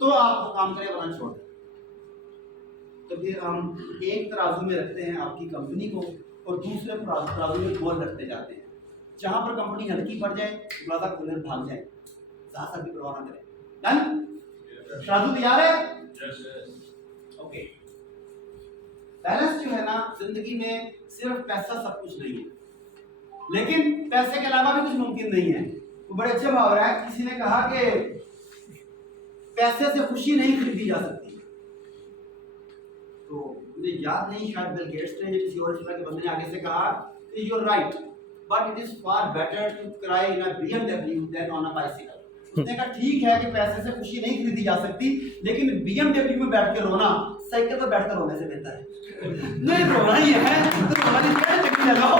तो आप काम करें, वरना छोड़ दें। तो फिर हम एक तराजू में रखते हैं आपकी कंपनी को और दूसरे तराजू में गोल रखते जाते हैं। जहां पर कंपनी हल्की पड़ जाए, ज्यादा कूलर भाग जाए, ज्यादा भी परवाह ना करें। डन? तराजू तैयार है? ओके। बैलेंस जो है ना, जिंदगी में सिर्फ पैसा सब कुछ नहीं है, लेकिन पैसे के अलावा भी कुछ मुमकिन नहीं है। तो बड़े अच्छे मुहावरा है, किसी ने कहा कि पैसे से खुशी नहीं खरीदी जा सकती। तो मुझे याद नहीं, शायद बिल गेट्स ने या किसी और तरह के बंदे ने आगे से कहा कि you are right, but it is far better to cry in a BMW then on a bicycle. उसने कहा ठीक है कि पैसे से खुशी नहीं खरीदी जा सकती, लेकिन BMW में बैठ के रोना साइकिल पर बैठकर रोने से बेहतर है। नहीं रोना ही है तो हमारी क्या चक्की लगाओ।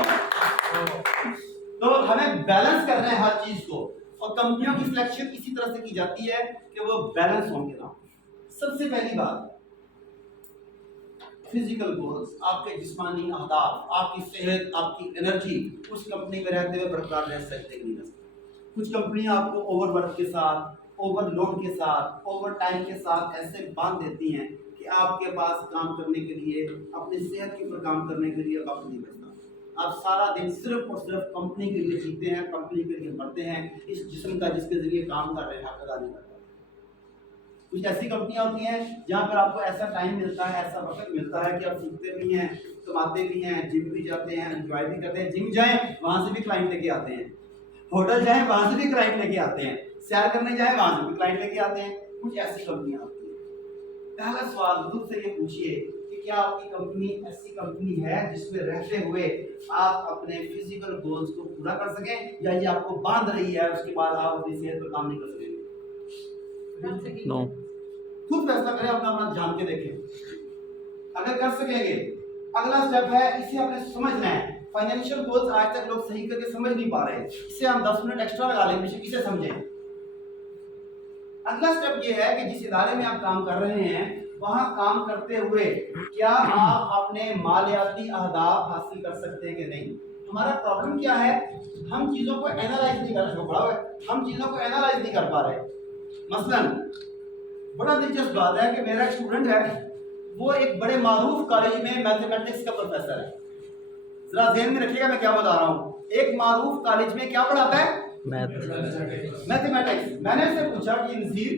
तो हमें बैलेंस करना है हर चीज को, और कंपनियों की सिलेक्शन इसी तरह से की जाती है कि वो बैलेंस होंगे ना। सबसे पहली बात, फिजिकल गोल्स, आपके जिस्मानी अहदाफ, आपकी सेहत, आपकी एनर्जी उस कंपनी में रहते हुए बरकरार रह सकते नहीं रह सकते। कुछ कंपनियां आपको ओवरवर्क के साथ, ओवरलोड के साथ, ओवर टाइम के साथ ऐसे बांध देती हैं कि आपके पास काम करने के लिए, अपनी सेहत के ऊपर काम करने के लिए वक्त नहीं बचता। आप सारा दिन सिर्फ और सिर्फ कंपनी के लिए जीते हैं, कंपनी के लिए मरते हैं, इस जिस्म का जिसके जरिए काम कर रहे हैं हक अदा नहीं करता। कुछ ऐसी कंपनियां होती हैं जहां पर आपको ऐसा टाइम मिलता है, ऐसा वक्त मिलता है कि आप सीखते भी हैं, कमाते भी हैं, जिम भी जाते हैं, एंजॉय भी करते हैं। जिम जाएं वहां से भी क्लाइंट लेके आते हैं, होटल जाएं वहां से भी क्लाइंट लेके आते हैं, सैर करने जाएं वहां से भी क्लाइंट लेके आते हैं। कुछ ऐसी कंपनियां होती हैं। पहला सवाल खुद से ये पूछिए कि क्या आपकी कंपनी ऐसी कंपनी है जिसमें रहते हुए आप अपने फिजिकल गोल्स को पूरा कर सकें, या ये आपको बांध रही है, उसके बाद आप अपनी सेहत पर काम नहीं कर सकेंगे? नो। खुद फैसला करें, अपना अपना जान के देखें। अगर कर सकेंगे, अगला स्टेप है, इसे आपने समझना है। फाइनेंशियल गोल्स आज तक लोग सही करके समझ नहीं पा रहे, इसे हम 10 मिनट एक्स्ट्रा लगा लेंगे, इसे समझें। अगला स्टेप ये है कि जिस इदारे में आप काम कर रहे हैं, वहां काम करते हुए क्या आप अपने मालियाती अहदाफ हासिल कर सकते हैं कि नहीं। हमारा प्रॉब्लम क्या है, हम चीजों को एनालाइज नहीं कर रहे, हम चीजों को एनालाइज नहीं कर पा रहे। मसलन बड़ा दिलचस्प बात है कि मेरा एक स्टूडेंट है, वो एक बड़े मारूफ कॉलेज में मैथमेटिक्स का प्रोफेसर है। जरा ध्यान में रखिएगा मैं क्या बता रहा हूँ। एक मारूफ कॉलेज में क्या पढ़ाता है? मैथमेटिक्स। मैंने उससे पूछा कि नज़ीर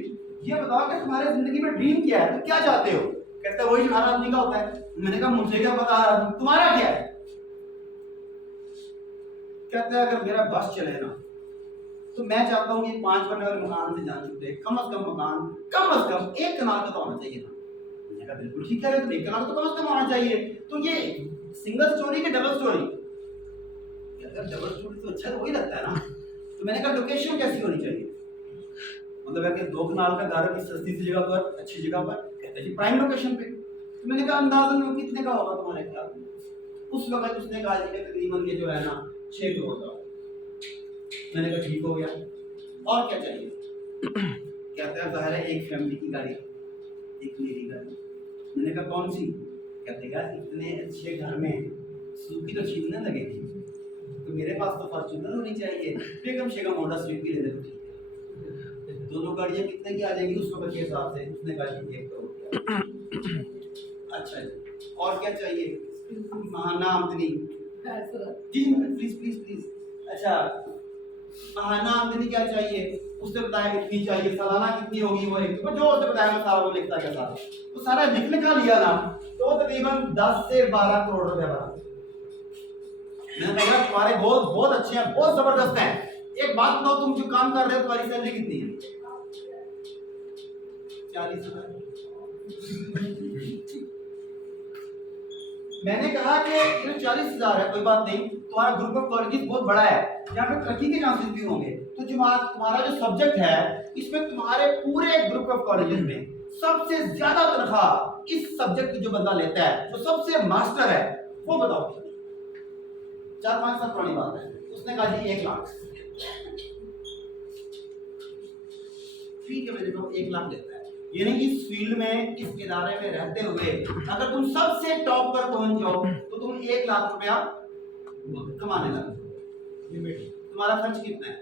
ये बताओ कि तुम्हारे जिंदगी में ड्रीम क्या है, तुम क्या चाहते हो? कहता है वही जो हर आदमी का होता है। मैंने कहा मुझे क्या पता तुम्हारा क्या है? कहता है अगर मेरा बस चले ना तो मैं चाहता हूँ कि 5 बनने वाले मकान से जान छूटे, कम से कम मकान कम से कम 1 कनाल का तो होना चाहिए ना। मैंने कहा बिल्कुल ठीक है, तो 1 कनाल तो कम से कम होना चाहिए। तो ये सिंगल स्टोरी की डबल स्टोरी? अगर डबल स्टोरी तो अच्छा तो वही लगता है ना। तो मैंने कहा लोकेशन कैसी होनी चाहिए? मतलब है कि 2 कनाल का घर की सस्ती सी जगह पर, अच्छी जगह पर। कहते जी प्राइम लोकेशन पे। तो मैंने कहा अंदाजन वो कितने का होगा तुम्हारे ख्याल में? उस वक्त उसने कहा जी तकरीबन ये जो है ना 6 करोड़ का। मैंने कहा ठीक हो गया, और क्या चाहिए? कहता है ज़ाहिर है एक फैमिली की गाड़ी, एक मेरी गाड़ी। मैंने कहा कौन सी? कहते यार इतने अच्छे घर में सूखी तो छीनने लगेगी, तो मेरे पास तो फॉर्च्यूनर होनी चाहिए, बेगम शेगम होंडा स्विफ्ट की ले ले तो ठीक है। दोनों गाड़ियाँ कितने की आ जाएंगी उस वक्त के हिसाब से? उसने कहा जी 1 करोड़। अच्छा जी, और क्या चाहिए? महाना आमदनी। जी प्लीज प्लीज प्लीज। अच्छा महाना आमदनी क्या चाहिए? उसने बताया कितनी चाहिए, सालाना कितनी होगी, वो एक जो उसने बताया मैं सारा वो लिखता गया सारा। तो सारा लिखा लिया ना तो तकरीबन 10 से 12 करोड़ रुपया बना। मैंने कहा तुम्हारे गोल बहुत अच्छे हैं, बहुत जबरदस्त हैं। एक बात बताओ, तुम जो काम कर रहे हो तुम्हारी सैलरी कितनी है? 40,000। मैंने कहा कि ये 40,000 है, कोई बात नहीं, तुम्हारा ग्रुप ऑफ कॉलेजेस बहुत बड़ा है, यहाँ पे तरक्की के चांसेस भी होंगे। तो तुम्हारा जो सब्जेक्ट है इसमें तुम्हारे पूरे ग्रुप ऑफ कॉलेजेस में सबसे ज्यादा तनख्वाह इस सब्जेक्ट जो बंदा लेता है, जो सबसे मास्टर है, वो बताओ कितनी? 4-5 साल पुरानी बात है। उसने कहा जी 1 लाख। ठीक है, मेरे को 1 लाख लेता है। यानी इस फील्ड में, इस इदारे में रहते हुए अगर तुम सबसे टॉप पर पहुंच जाओ तो तुम 1 लाख रुपया कमाने लगे। तुम्हारा खर्च कितना है?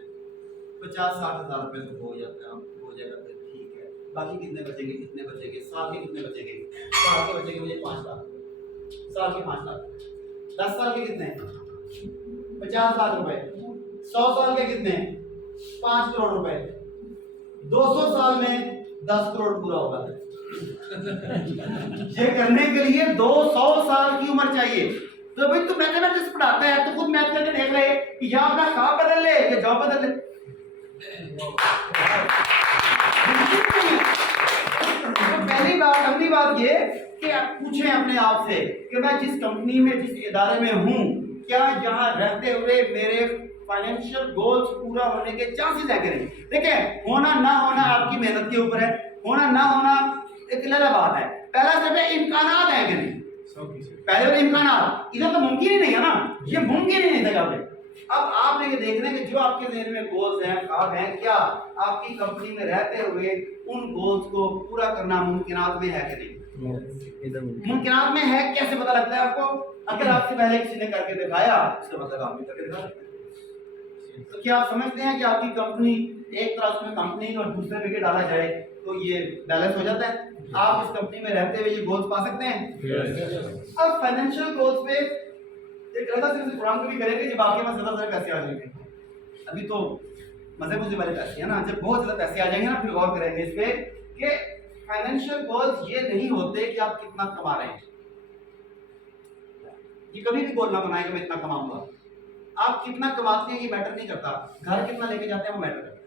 50-60 हज़ार रुपए तो हो जाएगा, ठीक है। बाकी कितने बचेंगे, कितने बचेंगे, साल के कितने बचेंगे, साल के बचेंगे मुझे 5 लाख, साल के 5 लाख, 10 साल के कितने 50 लाख रुपए, 100 साल के कितने 5 करोड़ रुपए, 200 साल में 10 करोड़ पूरा होगा। ये करने के लिए 200 साल की उम्र चाहिए। तो भाई तू मैथमेटिक्स पढ़ाता है तो खुद मैथ करके देख ले कि यहाँ अपना कहाँ बदल ले कि जॉब बदल ले। तो पहली बात ये कि आप पूछें अपने आप से कि मैं जिस कंपनी में जिस इदारे में हूँ क्या यहाँ रहते हुए मेरे फाइनेंशियल गोल्स पूरा होने के चांसेस है कि नहीं। देखिए होना ना होना आपकी मेहनत के ऊपर है, होना ना होना एक अलग बात है। पहला स्टेप है इम्कानात है कि नहीं। पहले वाले इम्कानात इधर तो मुमकिन ही नहीं है ना, ये मुमकिन ही नहीं था यहाँ पे। अब आपने ये देखना है कि जो आपके ज़हन में गोल्स हैं, ख्वाब हैं, क्या आपकी कंपनी में रहते हुए उन गोल्स को पूरा करना मुमकिनात में है कि नहीं। मुमकिनात में है कैसे पता लगता है आपको? अगर आपसे पहले किसी ने करके दिखाया इसका मतलब आप भी करके दिखा सकते हैं। तो क्या आप समझते हैं कि आपकी कंपनी एक तरह उसमें कंपनी और दूसरे में डाला जाए तो ये बैलेंस हो जाता है। आप इस कंपनी में रहते हुए ये गोल्स पा सकते हैं। अब फाइनेंशियल गोल्स पे एक अलग से प्रोग्राम कभी करेंगे जब आपके पास ज़्यादा पैसे आ जाएंगे। अभी तो मजे वाले पैसे है ना, जब बहुत ज़्यादा पैसे आ जाएंगे ना फिर गौर करेंगे इस पे कि फाइनेंशियल गोल्स ये नहीं होते कि आप कितना कमा रहे हैं। ये कभी भी गोल ना बनाए कि मैं इतना कमाऊंगा। आप कितना कमाते हैं ये मैटर नहीं करता, घर कितना लेके जाते हैं वो मैटर करता है।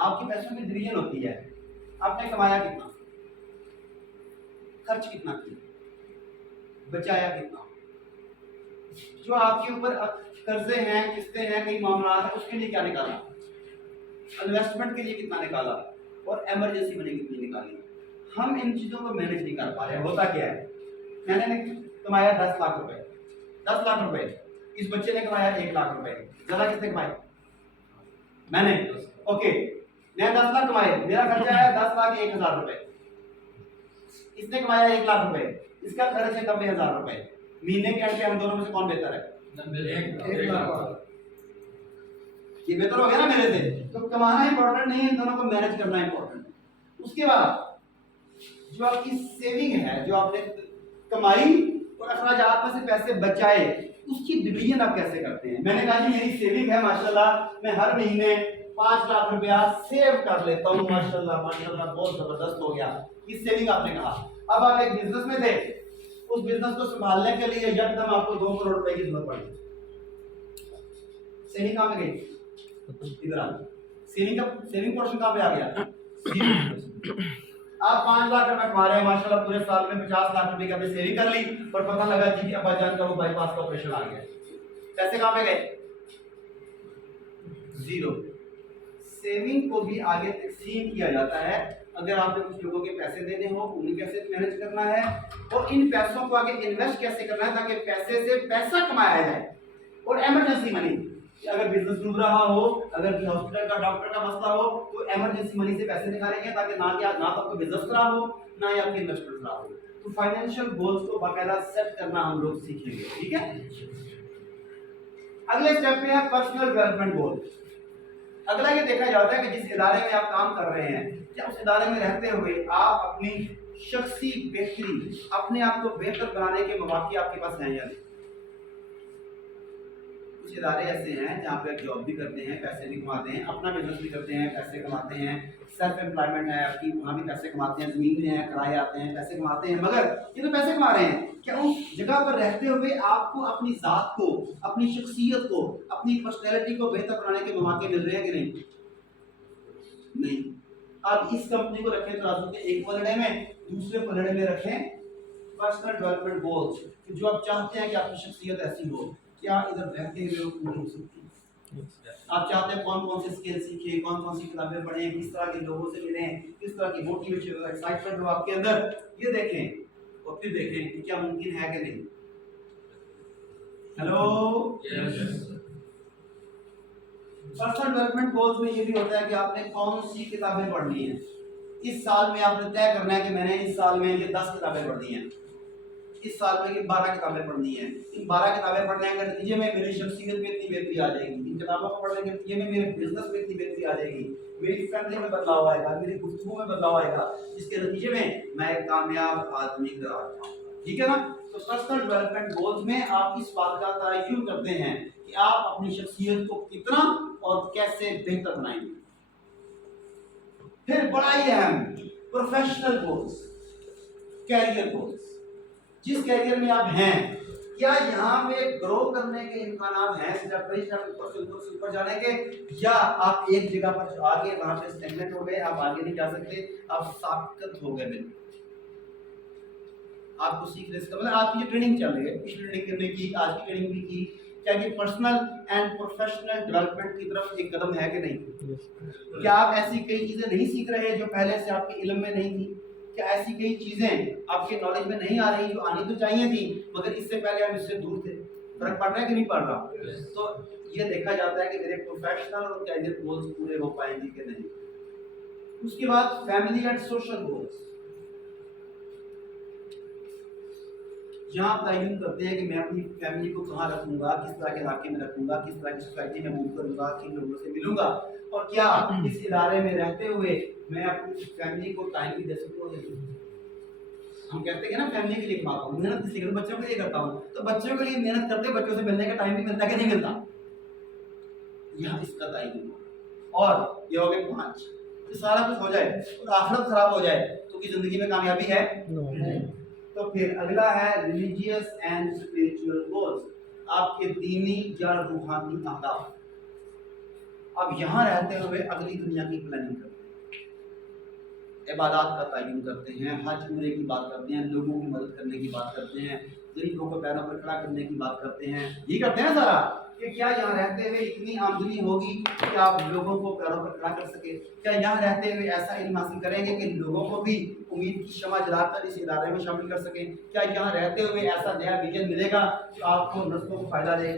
आपकी पैसों की डिवीजन होती है, आपने कमाया कितना, खर्च कितना किया, बचाया कितना, जो आपके ऊपर कर्जे हैं, किस्तें हैं, कई मामला है उसके लिए क्या निकाला, इन्वेस्टमेंट के लिए कितना निकाला और इमरजेंसी मनी कितनी निकाली। हम इन चीजों को मैनेज नहीं कर पा रहे। होता क्या है, मैंने कमाया 10 लाख रुपए, 10 लाख रुपए, इस बच्चे ने कमाया 1 लाख रुपए, ज्यादा किसने कमाए, मैंने। ओके मैं 10 लाख कमाए, मेरा खर्चा है 10 लाख 1,000 रुपए, इसने कमाया 1 लाख रुपए, इसका खर्च है 90,000 रुपए। महीने के एंड पे हम दोनों में से कौन बेहतर है? 1 लाख। ये बेहतर हो गया ना मेरे से। तो कमाना इंपॉर्टेंट नहीं है, इन दोनों को मैनेज करना इंपॉर्टेंट है। उसके बाद जो आपकी सेविंग है, जो आपने कमाई और अखराजात में से पैसे बचाए, उसकी डिवीजन आप कैसे करते हैं। मैंने कहा जी मेरी सेविंग है माशाल्लाह, मैं हर महीने 5 लाख रुपया सेव कर लेता हूँ, माशाल्लाह माशाल्लाह बहुत जबरदस्त हो गया। ये सेविंग आपने कहा। अब आप एक बिजनेस में थे, उस बिजनेस को संभालने के लिए यकदम आपको 2 करोड़ रुपए की जरूरत पड़ी, सेविंग कहाँ पे गई? इधर आ, सेविंग पोर्शन कहाँ पे आ गया? आप 5 लाख रुपए कमा रहे हैं माशाल्लाह, पूरे साल में 50 लाख रुपए की आपने सेविंग कर ली और पता लगा जी कि अब्बा जान का वो बाईपास का ऑपरेशन आ गया, पैसे कहाँ पे गए? जीरो। सेविंग को भी आगे तकसीम किया जाता है। अगर आपने कुछ लोगों के पैसे देने हो, उन्हें कैसे मैनेज करना है और इन पैसों को आगे इन्वेस्ट कैसे करना है ताकि पैसे से पैसा कमाया जाए। और इमरजेंसी मनी, अगर बिजनेस डूब रहा हो, अगर हॉस्पिटल का डॉक्टर का मसला हो तो इमरजेंसी मनी से पैसे निकालेंगे ताकि ना तो आपको बिजनेस खराब हो ना ही आपकी इन्वेस्टमेंट खराब हो। तो फाइनेंशियल गोल्स को बाकायदा सेट करना हम लोग सीखेंगे, ठीक है। अगले स्टेप पे है पर्सनल डेवलपमेंट गोल। अगला ये देखा जाता है कि जिस इदारे में आप काम कर रहे हैं, क्या उस इदारे में रहते हुए आप अपनी शख्सी बेहतरी, अपने आप को बेहतर बनाने के मौके आपके पास हैं या नहीं। कुछ इदारे ऐसे हैं जहाँ पे जॉब भी करते हैं, पैसे भी कमाते हैं, अपना बिजनेस भी करते हैं, पैसे कमाते हैं, सेल्फ एम्प्लॉयमेंट है आपकी, वहाँ भी पैसे कमाते हैं, जमीन में है, किराए आते हैं, पैसे कमाते हैं। मगर ये तो पैसे कमा रहे हैं, क्या उस जगह पर रहते हुए आपको अपनी जात को, अपनी शख्सियत को, अपनी पर्सनैलिटी को बेहतर बनाने के मौके मिल रहे हैं कि नहीं? नहीं। अब इस कंपनी को रखें तराजू के एक पलड़े में, दूसरे पलड़े में रखें पर्सनल डेवलपमेंट गोल्स, जो आप चाहते हैं कि आपकी शख्सियत ऐसी हो, क्या इधर रहते हुए वो पूरी हो सकती है। आप चाहते हैं कौन कौन से स्किल सीखें, कौन कौन सी किताबें पढ़ें, किस तरह के लोगों से मिलें, किस तरह की मोटिवेशन और एक्साइटमेंट हो आपके अंदर, ये देखें और फिर देखें कि क्या मुमकिन है कि नहीं। हेलो, पर्सनल डेवलपमेंट गोल्स में ये भी होता है कि आपने कौन सी किताबें पढ़नी है। इस साल में आपने तय करना है कि मैंने इस साल में ये 10 किताबें पढ़नी है, इस साल में ये 12 किताबें पढ़नी है। इन 12 किताबें पढ़ने के नतीजे में मेरी शख्सियत में इतनी बेहतरी आ जाएगी, इन किताबों को पढ़ने के नतीजे में मेरे बिजनेस में इतनी बेहतरी आ जाएगी, मेरी फैमिली में बदलाव आएगा, मेरी गुफ्तगू में बदलाव आएगा, जिसके नतीजे में मैं एक कामयाब आदमी करार पाऊंगा। ठीक है ना? तो पर्सनल डेवलपमेंट गोल्स में आप इस बात का तयन करते हैं कि आप अपनी शख्सियत को कितना और कैसे बेहतर बनाएंगे। फिर बड़ा ही अहम प्रोफेशनल गोल्स, कैरियर गोल्स। जिस कैरियर में आप हैं, क्या यहाँ पे ग्रो करने के इम्कानात हैं ऊपर जाने के, या आप एक जगह पर आगे वहां पे स्टैग्नेंट हो गए, आप आगे नहीं जा सकते, आप साबित हो गए। बिल्कुल आपको सीखने से मतलब आपकी जो ट्रेनिंग चल रही है, पिछली ट्रेनिंग करने की, आज की ट्रेनिंग भी की, क्या कि पर्सनल एंड प्रोफेशनल डेवलपमेंट की तरफ एक कदम है कि नहीं? क्या आप ऐसी कई चीजें नहीं सीख रहे जो पहले से आपके इल्म में नहीं थी? क्या ऐसी कई चीजें आपके नॉलेज में नहीं आ रही जो आनी तो चाहिए थी, मगर इससे पहले हम इससे दूर थे? फर्क पड़ रहा है कि नहीं पड़ रहा? तो ये देखा जाता है कि मेरे प्रोफेशनल और कैरियर गोल्स पूरे हो पाएंगे कि नहीं। उसके बाद फैमिली एंड सोशल गोल्स। यहाँ आप तयन करते हैं कि मैं अपनी फैमिली को कहाँ रखूंगा, किस तरह के इलाके में रखूंगा, किस तरह की सोसाइटी में मूव करूंगा, किन लोगों से मिलूंगा, और क्या इस इदारे में रहते हुए मैं अपनी फैमिली को टाइम भी दे सकूँ। हम कहते हैं ना फैमिली के लिए कमाता हूँ, मेहनत किसी के बच्चों के लिए करता हूँ, तो बच्चों के लिए मेहनत करते बच्चों से मिलने का टाइम भी मिलता है कि नहीं मिलता? यहाँ इसका तयन। और ये हो गए 5। तो सारा कुछ हो जाए और आखिरत खराब हो जाए तो की जिंदगी में कामयाबी है? तो फिर अगला है रिलीजियस एंड स्पिरिचुअल गोल्स, आपके दीनी या रूहानी अहदाफ। अब यहाँ रहते हुए अगली दुनिया की प्लानिंग करते हैं, इबादत का तयन करते हैं, हज उम्रे की बात करते हैं, लोगों की मदद करने की बात करते हैं, गरीबों को पैरों पर खड़ा करने की बात करते हैं। ये करते हैं सारा कि क्या यहाँ रहते हुए इतनी आमदनी होगी कि आप लोगों को पैरों पर खड़ा कर सके? क्या यहाँ रहते हुए ऐसा इल्म हासिल करेंगे कि लोगों को भी उम्मीद की शमा जलाकर इस इदारे में शामिल कर सकें? क्या यहाँ रहते हुए ऐसा नया विजन मिलेगा जो आपको नस्लों को फायदा दे?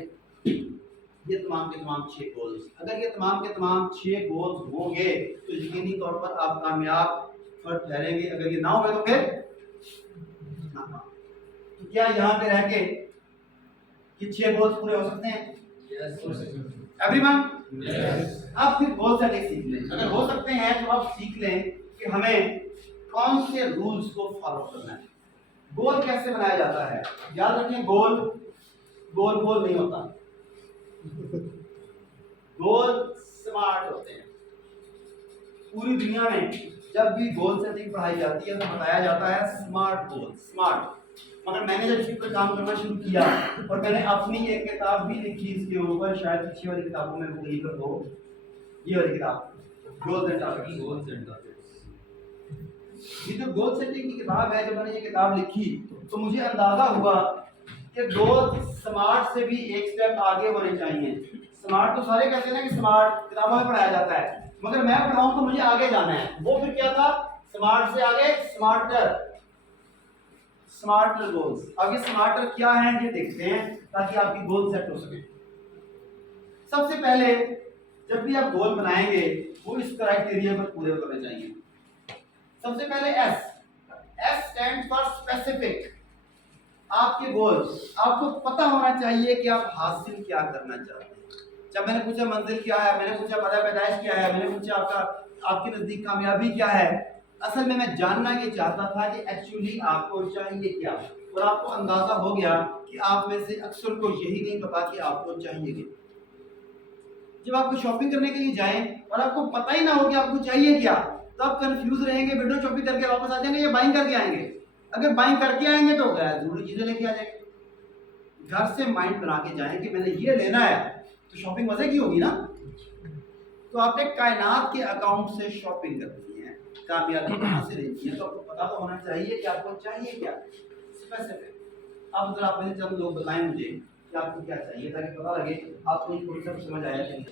ये तमाम के तमाम 6 गोल्स, अगर ये तमाम के तमाम 6 गोल्स होंगे तो यकीनी तौर पर आप कामयाब फर्द ठहरेंगे। अगर ये ना हो तो फिर तो क्या यहाँ पे रह के ये 6 गोल्स पूरे हो सकते हैं? एवरीवन? अब फिर गोल सेटिंग सीख लें। अगर हो सकते हैं तो आप सीख लें कि हमें कौन से रूल्स को फॉलो करना है। गोल कैसे बनाया जाता है? याद रखें, गोल गोल गोल नहीं होता, गोल स्मार्ट होते हैं। पूरी दुनिया में जब भी गोल सेटिंग पढ़ाई जाती है तो बताया जाता है स्मार्ट गोल, स्मार्ट। मगर मैंने जब इस पर काम करना शुरू किया और मैंने अपनी एक किताब भी लिखी इसके ऊपर, शायद पीछे वाली किताबों में वो लिखा हो, ये वाली किताब गोल्स एंड टारगेट्स। ये जो गोल सेटिंग की किताब है, जब मैंने ये किताब लिखी तो मुझे अंदाजा हुआ कि गोल स्मार्ट से भी एक स्टेप आगे होने चाहिए। स्मार्ट तो सारे कहते हैं ना कि स्मार्ट किताबों में पढ़ाया जाता है, मगर मैं पढ़ाऊं तो मुझे आगे जाना है। वो फिर क्या था? स्मार्ट से आगे स्मार्टर, स्मार्टर गोल्स। अब ये स्मार्टर क्या है ये देखते हैं ताकि आपकी गोल सेट हो सके। सबसे पहले जब भी आप गोल बनाएंगे वो इस क्राइटेरिया पर पूरे करने चाहिए। सबसे पहले एस स्टैंड फॉर स्पेसिफिक। आपके गोल्स, आपको पता होना चाहिए कि आप हासिल क्या करना चाहते हैं। जब मैंने पूछा मंजिल क्या है, मैंने पूछा मदा पैदाइश क्या है, मैंने पूछा आपके नजदीक कामयाबी क्या है, असल में मैं जानना ये चाहता था कि एक्चुअली आपको चाहिए क्या। और आपको अंदाजा हो गया कि आप में से अक्सर को यही नहीं पता कि आपको चाहिए क्या। जब आपको शॉपिंग करने के लिए जाएं और आपको पता ही ना हो कि आपको चाहिए क्या, तो आप कंफ्यूज रहेंगे, विंडो शॉपिंग करके वापस आ जाएंगे या बाइंग करके आएंगे। अगर बाइंग करके आएंगे तो जरूरी चीजें लेके आ जाएंगे। घर से माइंड बना के जाएं कि मैंने ये लेना है, तो शॉपिंग मजे की होगी ना। तो आपने कायनात के अकाउंट से शॉपिंग करनी है, कामयाबी कहाँ से लेनी है, तो आपको पता तो होना चाहिए कि आपको चाहिए क्या स्पेसिफिक। अब अगर आप में चंद लोग बताएं मुझे कि आपको क्या चाहिए ताकि पता लगे आपको ये कॉन्सेप्ट समझ आया कि नहीं।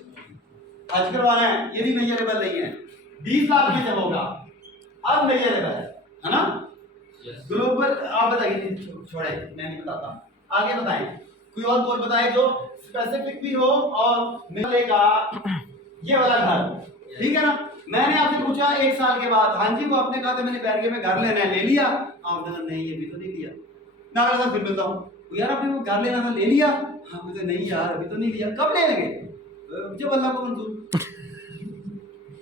आज करवाना है, ये भी मेजरेबल नहीं है। 20 लाख में जब होगा अब मेजरेबल है ना। ग्लोबल आप बताइए, छोड़े मैं नहीं बताता, आगे बताएं। कोई और गोल बताए जो स्पेसिफिक भी हो और मिलेगा ये वाला घर, ठीक है ना। मैंने आपसे पूछा 1 साल के बाद, हाँ जी, वो आपने कहा था मैंने बैरगे में घर लेना है, ले लिया? आपने कहा नहीं अभी तो नहीं लिया। मैं अगला साल फिर मिलता हूँ, यार आपने वो घर लेना था, ले लिया? हाँ नहीं यार अभी तो नहीं लिया। कब ले लेंगे? जब अल्लाह को मंजूर।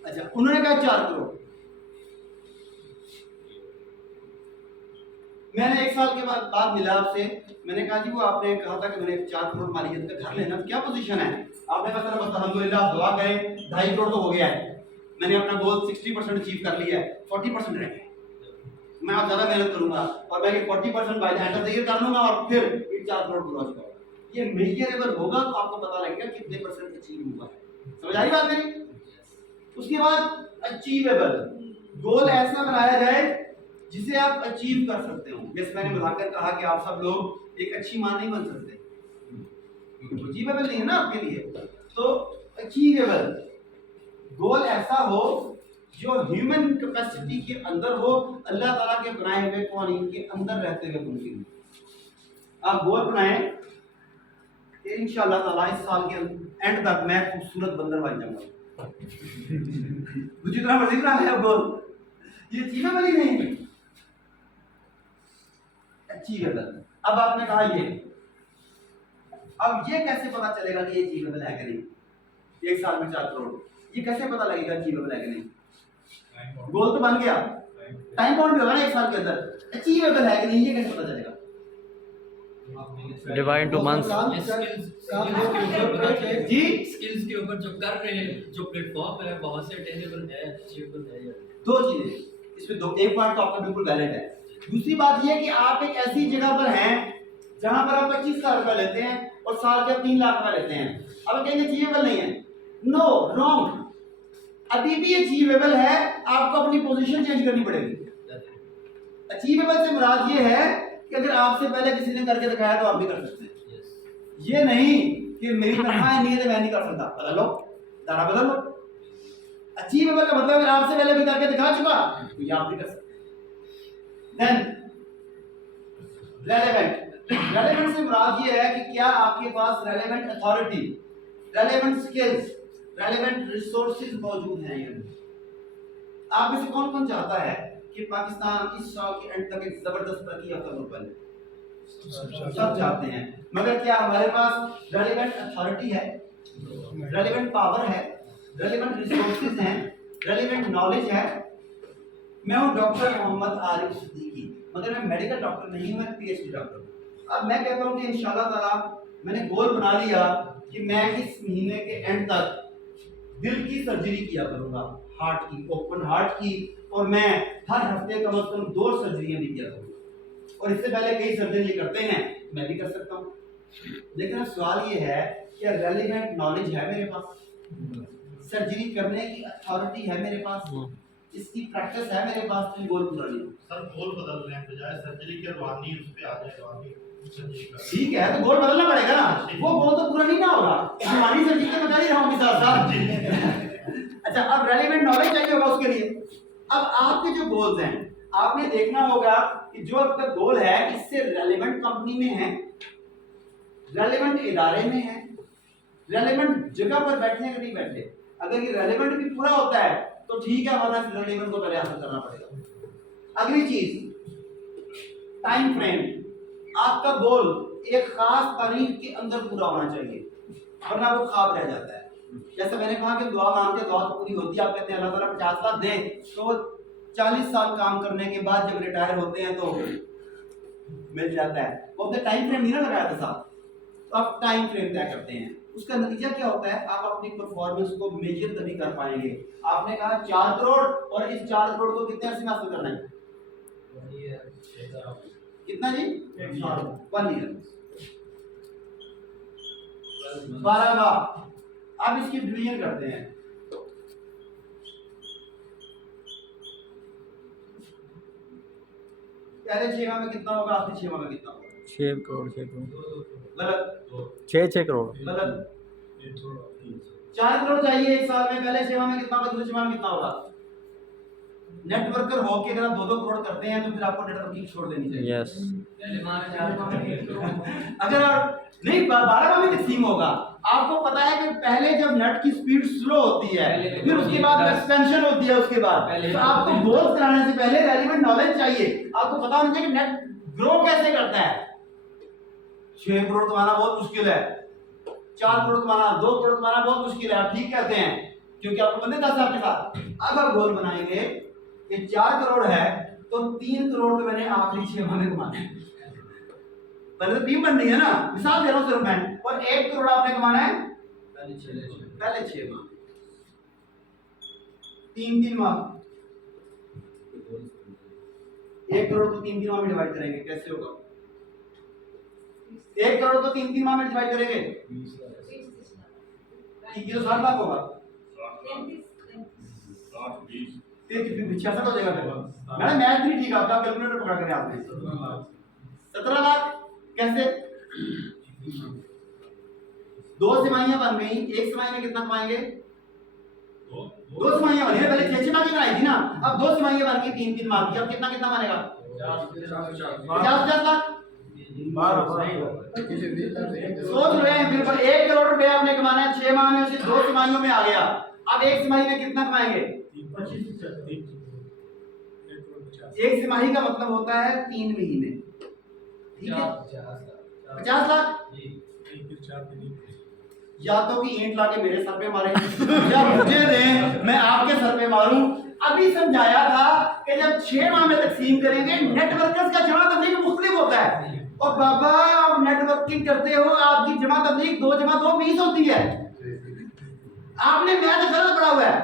अच्छा अच्छा, उन्होंने कहा 4 करोड़। मैंने 1 साल के बाद मिला आपसे, मैंने कहा जी वो आपने कहा था कि मैंने 4 करोड़ मालियत का घर लेना, तो क्या पोजीशन है? आपने कहा सर बस अल्हम्दुलिल्लाह आप दुआ करें 2.5 करोड़ तो हो गया है, मैंने अपना गोल 60% अचीव कर लिया है, 40% रह गया। मैं अब ज्यादा मेहनत करूंगा और मैं 40% by the end of the year कर लूंगा और फिर 4 करोड़ पूरा हो जाएगा। ये मेजरेबल होगा तो आपको पता लगेगा कितने परसेंट अचीव हुआ है। समझ आई बात मेरी? उसके बाद अचीवेबल गोल ऐसा बनाया जाए जिसे आप अचीव कर सकते हो। जैसे मैंने बताकर कहा कि आप सब लोग एक अच्छी मां नहीं बन सकते, अचीवेबल नहीं है ना आपके लिए। तो अचीवेबल गोल ऐसा हो जो ह्यूमन कैपेसिटी के अंदर हो, अल्लाह ताला के बनाए हुए कौन के अंदर रहते हुए मुमकिन हो। आप गोल बनाएं कि इंशाअल्लाह ताला इस साल के एंड तक मैं खूबसूरत बंदर बन जाऊंगा। जितना मर्जी बना ले गोल, ये अचीवेबल ही नहीं। अचीवेबल, अब आपने कहा ये, अब ये कैसे पता चलेगा कि ये अचीवेबल है कि नहीं? 1 साल में 4 करोड़, ये कैसे पता लगेगा अचीवेबल है कि नहीं? गोल तो बन गया, टाइम बाउंड भी होगा ना 1 साल के अंदर, अचीवेबल है कि नहीं ये कैसे पता चलेगा? Divide two months. जी स्किल्स के ऊपर जो कर रहे हैं, जो प्लेटफॉर्म है वहां से अटेनेबल है, अचीवेबल है या नहीं। 2 चीजें इसमें, 2 एक पॉइंट तो आपका बिल्कुल वैलिड है। दूसरी बात ये कि आप एक ऐसी जगह पर हैं जहां पर आप 25,000 रुपए लेते हैं और साल के 3 लाख रुपए लेते हैं, अब कहेंगे अचीवेबल नहीं है। नो, रॉन्ग, अभी भी अचीवेबल है, आपको अपनी पोजीशन चेंज करनी पड़ेगी। अचीवेबल से मुराद ये है कि अगर आपसे पहले किसी ने करके दिखाया तो आप भी कर सकते हैं। ये नहीं कि मेरी तनख्वाह नहीं है तो मैं नहीं कर सकता, बदल लो, दाना बदल लो। अचीवेबल का मतलब अगर आपसे पहले भी करके दिखा चुका तो ये आप भी कर सकते हैं। देन रेलेवेंट, रेलेवेंट से मुराद ये है कि क्या आपके पास relevant authority, relevant skills, relevant resources मौजूद हैं या नहीं। आप में से कौन कौन चाहता है कि पाकिस्तान इस साल के एंड तक एक जबरदस्त तरक्की याफ्ता मुल्क बने? सब चाहते हैं, मगर क्या हमारे पास रेलेवेंट अथॉरिटी है, रेलेवेंट पावर है, रेलेवेंट रिसोर्सेज हैं, रेलेवेंट नॉलेज है? मैं हूं डॉक्टर मोहम्मद आरिफ सिद्दीकी, मगर मैं मेडिकल डॉक्टर नहीं हूं, मैं पीएचडी डॉक्टर हूं। अब मैं कहता हूं कि इंशाल्लाह ताला मैंने गोल बना लिया कि मैं इस महीने के एंड तक दिल की सर्जरी किया करूंगा, हार्ट की, ओपन हार्ट की, और मैं हर हफ्ते कम से कम 2 सर्जरियां भी किया करूंगा। और इससे पहले कई सर्जरी करते हैं, मैं भी कर सकता हूं। लेकिन अब सवाल ये है कि रेलेवेंट नॉलेज है मेरे पास, सर्जरी करने की अथॉरिटी है मेरे पास, इसकी प्रैक्टिस है मेरे पास, तो गोल पूरा नहीं। सर गोल बदलने हैं बजाय सर्जरी के रवानी उस पे आ जाए, रवानी सर्जरी का। ठीक है तो गोल बदलना पड़ेगा ना, वो गोल तो पूरा नहीं ना होगा, रवानी सर्जरी तो बता ही रहा हूं साथ साथ। अच्छा, अब रेलेवेंट नॉलेज चाहिए होगा उसके लिए। अब आपके जो गोल्स हैं, आपने देखना होगा कि जो आपका गोल है इससे रेलेवेंट कंपनी में है, रेलेवेंट इदारे में है, रेलेवेंट जगह पर बैठने का नहीं बैठे। अगर ये रेलेवेंट भी पूरा होता है तो ठीक है, हमारा रेलेवेंट को पहले हासिल करना पड़ेगा। अगली चीज टाइम फ्रेम, आपका गोल एक खास तारीख के अंदर पूरा होना चाहिए, वरना वो ख्वाब रह जाता है। जैसे मैंने कहा कि दुआ मांगते दुआ तो पूरी होती है, आप कहते हैं अल्लाह ताला 50 लाख दे, तो 40 साल काम करने के बाद जब रिटायर होते हैं तो मिल जाता है। वो अपने टाइम फ्रेम नहीं ना लगाया था साहब, तो आप टाइम फ्रेम तय करते हैं, उसका नतीजा क्या होता है? आप अपनी परफॉर्मेंस को मेजर तभी कर पाएंगे। आपने कहा 4 करोड़ और इस 4 करोड़ को कितने अर्से में हासिल करना है? कितना जी? 1 ईयर, 12 माह। अब इसकी डिवीजन करते हैं। पहले 6 माह में कितना होगा, आखिरी 6 माह में कितना होगा? 6 करोड़ 6 करोड़ गलत, 6 करोड़ गलत। 4 करोड़ चाहिए 1 साल में, पहले 6 माह में कितना होगा, दूसरे 6 माह में कितना होगा? नेटवर्कर होके अगर आप 2-2 करोड़ करते हैं तो फिर आपको नेटवर्किंग छोड़ देनी चाहिए। यस। अगर आप नहीं 12 माह में तकसीम होगा, आपको पता है कि पहले जब नेट की स्पीड स्लो होती है, फिर उसके बाद एक्सपेंशन होती है, उसके बाद तो आपको गोल कराने से पहले रेलेवेंट नॉलेज चाहिए। आपको पता होना चाहिए कि नेट ग्रो कैसे करता है। 6 करोड़ कमाना बहुत मुश्किल है, 4 करोड़ कमाना, 2 करोड़ कमाना बहुत मुश्किल है, आप ठीक कहते हैं, क्योंकि आपको बंदे 10 आपके साथ। अब आप गोल बनाएंगे कि 4 करोड़ है तो 3 करोड़ तो मैंने आखिरी 6 माह में कमाने हैं। पहले तो टीम बन रही है ना, मिसाल दे रहा हूं सिर्फ मैं, और 1 करोड़ आपने कमाना है पहले 6 माह, 3 माह। 1 करोड़ को 3 माह में डिवाइड करेंगे, कैसे होगा? 1 करोड़ को 3 माह में डिवाइड करेंगे 60 लाख होगा। 66 हो जाएगा फिर। मैडम मैथ नहीं ठीक, आपका कैलकुलेटर पकड़ा करें आपने। 17 लाख कैसे? 2 तिमाहियां बन गई, 1 तिमाही में कितना कमाएंगे? 2 तिमाहियां बनी, पहले 6 माह की बनाई थी ना, अब 2 तिमाहियां बन गई 3 माह की, अब कितना कितना बनेगा? 50 लाख। सोच रहे हैं बिल्कुल, 1 करोड़ रुपए आपने कमाना है 6 माह में, उसे 2 तिमाहियों में आ गया। अब 1 तिमाही में कितना कमाएंगे? 1 तिमाही का मतलब होता है 3 महीने, ठीक है? 50 लाख। या तो कि ईंट लाके मेरे सर पे मारे या मुझे दें मैं आपके सर पे मारूं। अभी समझाया था कि जब 6 माह में तकसीम करेंगे, नेटवर्कर्स का जमा तबलीग मुख्तलिफ होता है। और बाबा आप नेटवर्किंग करते हो, आपकी जमा तबलीग 2 जमा 2 20 होती है। आपने मैथ गलत पढ़ा हुआ है।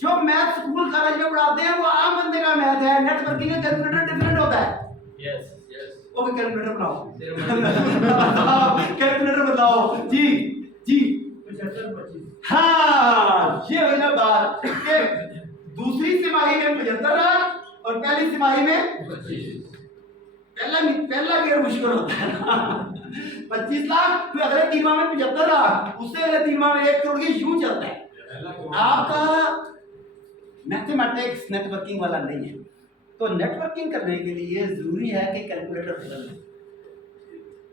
जो मैथ स्कूल कॉलेज में पढ़ाते हैं वो आम बंदे का मैथ है, नेटवर्किंग का कैलकुलेटर डिफरेंट होता है। यस यस ओके कैलकुलेटर बनाओ कैलकुलेटर बताओ जी जी। 75 25 हाँ ये हुई ना बात कि दूसरी तिमाही में 75 लाख और पहली तिमाही में 25। पहला गेयर मुश्किल होता है ना 25 लाख, फिर अगले 3 माह में 75 लाख, उससे अगले 3 माह में 1 करोड़ की यूं चलता है। आपका मैथमेटिक्स नेटवर्किंग वाला नहीं है, तो नेटवर्किंग करने के लिए जरूरी है कि कैलकुलेटर बदल लें।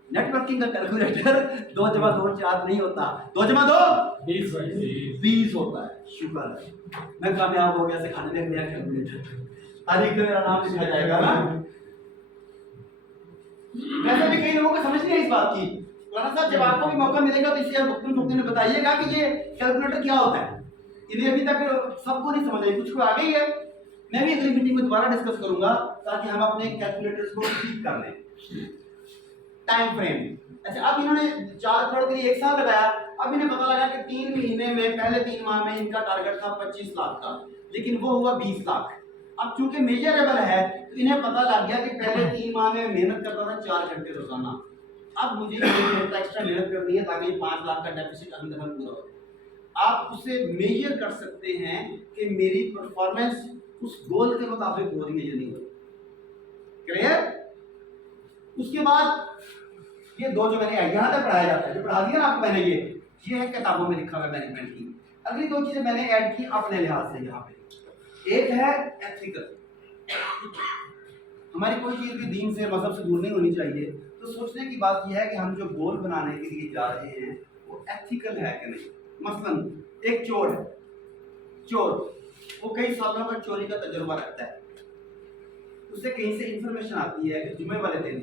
नेटवर्किंग का कैलकुलेटर 2 जमा 2 4 नहीं होता, 2 जमा 2 20 होता है। शुक्र है मैं कामयाब हो गया, सिखाने में नया कैलकुलेटर, तारीख में मेरा नाम लिखा जाएगा ना। वैसे भी कई लोगों को समझ नहीं है इस बात की। राणा साहब जब आपको भी मौका मिलेगा तो इसे मुख्तलिफ बताइएगा कि ये कैलकुलेटर क्या होता है। इन्हें अभी तक सबको नहीं समझ आई, कुछ को आ गई है। मैं भी अगली मीटिंग में दोबारा डिस्कस करूंगा ताकि हम अपने कैलकुलेटर्स को ठीक कर लें। टाइम फ्रेम, अच्छा अब इन्होंने 4 करोड़ के लिए 1 साल लगाया, अब इन्हें पता लगा कि 3 महीने में पहले 3 माह में इनका टारगेट था 25 लाख का, लेकिन वो हुआ 20 लाख। अब चूंकि मेजरेबल है तो इन्हें पता लग गया कि पहले 3 माह में मेहनत करता था 4 घंटे रोजाना, अब मुझे एक्स्ट्रा मेहनत करनी है ताकि 5 लाख का डेफिसिट अंदर पूरा हो। आप उसे मेजर कर सकते हैं कि मेरी परफॉर्मेंस उस गोल के मुताबिक हो रही है या नहीं हो रही। क्लियर? उसके बाद ये 2 जो मैंने यहाँ तक पढ़ाया जाता है, जो पढ़ा दिया ना आपको मैंने, ये है किताबों में लिखा हुआ मैनेजमेंट की। अगली 2 चीजें मैंने ऐड की अपने लिहाज से यहाँ पे। एक है एथिकल, हमारी कोई चीज भी दीन से मजहब से दूर नहीं होनी चाहिए। तो सोचने की बात यह है कि हम जो गोल बनाने के लिए जा रहे हैं वो एथिकल है कि नहीं। मसलन एक चोर है, चोर वो कई सालों का चोरी का तजुर्बा रखता है, उससे कहीं से इंफॉर्मेशन आती है कि जुमे वाले दिन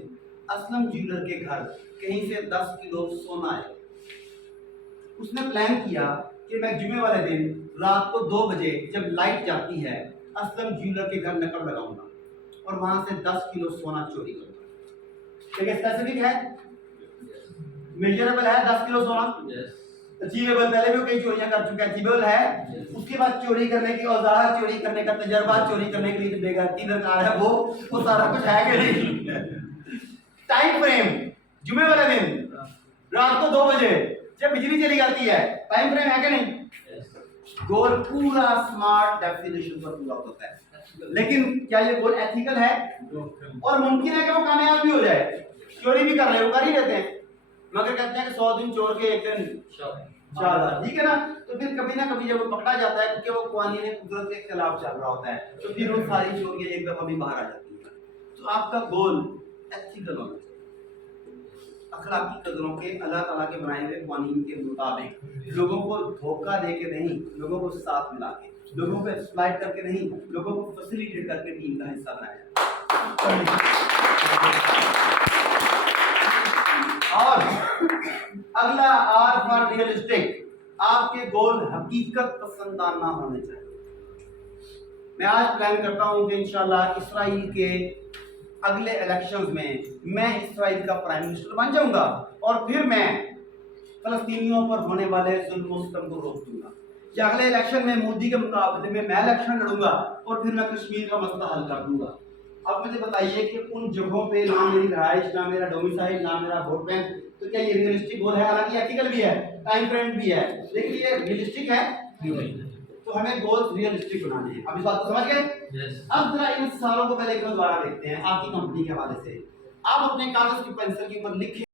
असलम ज्वेलर के घर कहीं से 10 किलो सोना आए। उसने प्लान किया कि मैं जुमे वाले दिन रात को 2 बजे जब लाइट जाती है असलम ज्वेलर के घर नकब लगाऊंगा और वहां से 10 किलो सोना चोरी करूंगा। ठीक है, स्पेसिफिक है, मेजरेबल है 10 किलो सोना। अचीवेबल, पहले भी वो कई चोरियां कर चुका है, अचीवेबल है। उसके बाद चोरी करने की औजार, चोरी करने का तजर्बा, चोरी करने के लिए बेगैरती दरकार है, वो सारा कुछ है कि नहीं। टाइम फ्रेम, जुमे वाले दिन रात को 2 बजे जब बिजली चली जाती है, टाइम फ्रेम है कि नहीं। गोल पूरा स्मार्ट डेफिनेशन पर पूरा होता है, लेकिन क्या ये गोल एथिकल है? और मुमकिन है कि वो कामयाब भी हो जाए। चोरी भी कर रहे हो, कर ही लेते हैं, मगर कहते हैं कि 100 दिन चोर के 1 दिन शाबाश, ठीक है ना। तो फिर कभी ना कभी जब वो पकड़ा जाता है क्योंकि वो कानून कुदरत के खिलाफ चल रहा होता है, तो फिर वो सारी चोरियां एक दफा भी बाहर आ जाती है। तो आपका गोल एथिकल होना चाहिए, अखलाकी कदरों के, अल्लाह ताला के बनाए हुए कानून के मुताबिक, लोगों को धोखा दे के नहीं, लोगों को साथ मिला के, लोगों को एक्सप्लॉइट करके नहीं, लोगों को फैसिलिटेट करके टीम का हिस्सा बनाया। और अगला आर फॉर रियलिस्टिक, आपके गोल हकीकत पसंदाना होने चाहिए। मैं आज प्लान करता हूं कि इंशाल्लाह इसराइल के अगले इलेक्शंस में मैं इसराइल का प्राइम मिनिस्टर बन जाऊंगा और फिर मैं फलस्तीनियों पर होने वाले जुल्म सितम को रोक दूंगा। या अगले इलेक्शन में मोदी के मुकाबले में मैं इलेक्शन लड़ूंगा और फिर मैं कश्मीर का मसला हल कर दूंगा। अब मुझे बताइए कि उन जगहों पे ना मेरी रहाइश, ना मेरा डोमिसाइल, ना मेरा वोट बैंक, तो क्या ये रियलिस्टिक गोल है? हालांकि एथिकल भी है, टाइम फ्रेम भी है, लेकिन ये रियलिस्टिक है? तो हमें गोल रियलिस्टिक बनाने हैं। अब इस बात को समझ गए? अब जरा इन सालों को पहले एक बार दोबारा देखते हैं आपकी कंपनी के हवाले से। आप अपने कागज की पेंसिल के ऊपर लिखें